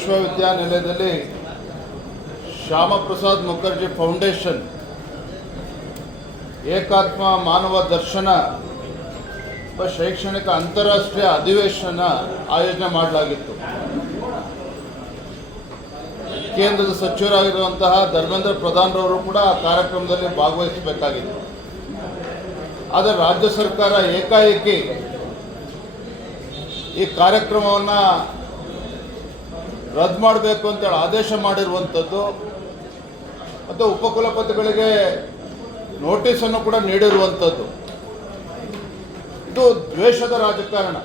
ವಿಶ್ವವಿದ್ಯಾನಿಲಯದಲ್ಲಿ ಶ್ಯಾಮಪ್ರಸಾದ್ ಮುಖರ್ಜಿ ಫೌಂಡೇಶನ್ ಏಕಾತ್ಮ ಮಾನವ ದರ್ಶನ ಶೈಕ್ಷಣಿಕ ಅಂತಾರಾಷ್ಟ್ರೀಯ ಅಧಿವೇಶನ ಆಯೋಜನೆ ಮಾಡಲಾಗಿತ್ತು. ಕೇಂದ್ರದ ಸಚಿವರಾಗಿರುವಂತಹ ಧರ್ಮೇಂದ್ರ ಪ್ರಧಾನ್ರವರು ಕೂಡ ಆ ಕಾರ್ಯಕ್ರಮದಲ್ಲಿ ಭಾಗವಹಿಸಬೇಕಾಗಿತ್ತು. ಆದರೆ ರಾಜ್ಯ ಸರ್ಕಾರ ಏಕಾಏಕಿ ಈ ಕಾರ್ಯಕ್ರಮವನ್ನು ರದ್ದು ಮಾಡಬೇಕು ಅಂತೇಳಿ ಆದೇಶ ಮಾಡಿರುವಂಥದ್ದು ಮತ್ತು ಉಪಕುಲಪತಿಗಳಿಗೆ ನೋಟಿಸನ್ನು ಕೂಡ ನೀಡಿರುವಂಥದ್ದು ಇದು ದ್ವೇಷದ ರಾಜಕಾರಣ.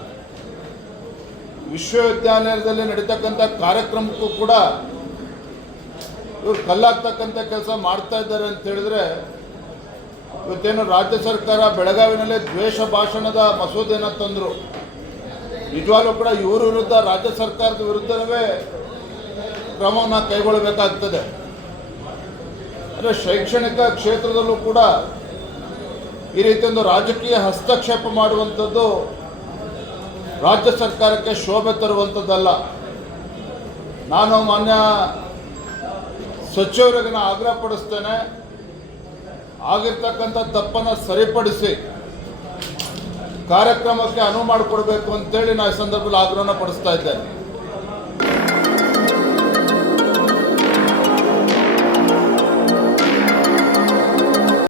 ವಿಶ್ವವಿದ್ಯಾನಿಲಯದಲ್ಲಿ ನಡೀತಕ್ಕಂಥ ಕಾರ್ಯಕ್ರಮಕ್ಕೂ ಕೂಡ ಇವರು ಕಲ್ಲಾಗ್ತಕ್ಕಂಥ ಕೆಲಸ ಮಾಡ್ತಾ ಇದ್ದಾರೆ ಅಂತ ಹೇಳಿದ್ರೆ, ಇವತ್ತೇನು ರಾಜ್ಯ ಸರ್ಕಾರ ಬೆಳಗಾವಿನಲ್ಲಿ ದ್ವೇಷ ಭಾಷಣದ ಮಸೂದೆಯನ್ನು ತಂದರು, ನಿಜವಾಗ್ಲೂ ಕೂಡ ಇವ್ರ ವಿರುದ್ಧ ರಾಜ್ಯ ಸರ್ಕಾರದ ವಿರುದ್ಧವೇ ಕ್ರಮವನ್ನು ಕೈಗೊಳ್ಳಬೇಕಾಗ್ತದೆ. ಅಂದರೆ ಶೈಕ್ಷಣಿಕ ಕ್ಷೇತ್ರದಲ್ಲೂ ಕೂಡ ಈ ರೀತಿ ಒಂದು ರಾಜಕೀಯ ಹಸ್ತಕ್ಷೇಪ ಮಾಡುವಂಥದ್ದು ರಾಜ್ಯ ಸರ್ಕಾರಕ್ಕೆ ಶೋಭೆ ತರುವಂಥದ್ದಲ್ಲ. ನಾನು ಮಾನ್ಯ ಸಚಿವರಿಗೆ ಆಗ್ರಹಪಡಿಸ್ತೇನೆ, ಆಗಿರ್ತಕ್ಕಂಥ ತಪ್ಪನ್ನು ಸರಿಪಡಿಸಿ ಕಾರ್ಯಕ್ರಮಕ್ಕೆ ಅನುವು ಮಾಡಿಕೊಡ್ಬೇಕು ಅಂತೇಳಿ ನಾನು ಈ ಸಂದರ್ಭದಲ್ಲಿ ಆಗ್ರಹನ ಪಡಿಸ್ತಾ ಇದ್ದೇನೆ.